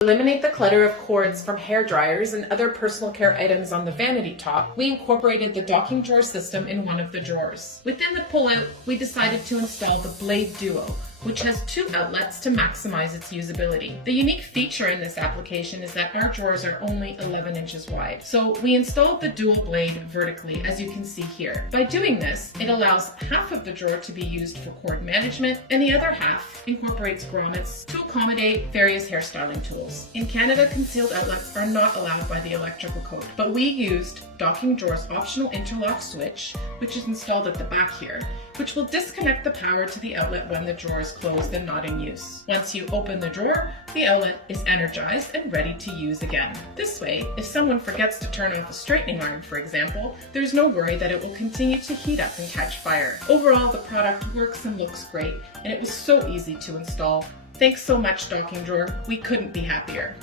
To eliminate the clutter of cords from hair dryers and other personal care items on the vanity top, we incorporated the docking drawer system in one of the drawers. Within the pullout, we decided to install the Blade Duo, which has 2 outlets to maximize its usability. The unique feature in this application is that our drawers are only 11 inches wide. So we installed the dual blade vertically, as you can see here. By doing this, it allows half of the drawer to be used for cord management, and the other half incorporates grommets to accommodate various hairstyling tools. In Canada, concealed outlets are not allowed by the electrical code, but we used docking drawer's optional interlock switch, which is installed at the back here, which will disconnect the power to the outlet when the drawer is closed and not in use. Once you open the drawer, the outlet is energized and ready to use again. This way, if someone forgets to turn off a straightening iron, for example, there's no worry that it will continue to heat up and catch fire. Overall, the product works and looks great, and it was so easy to install. Thanks so much, Docking Drawer. We couldn't be happier.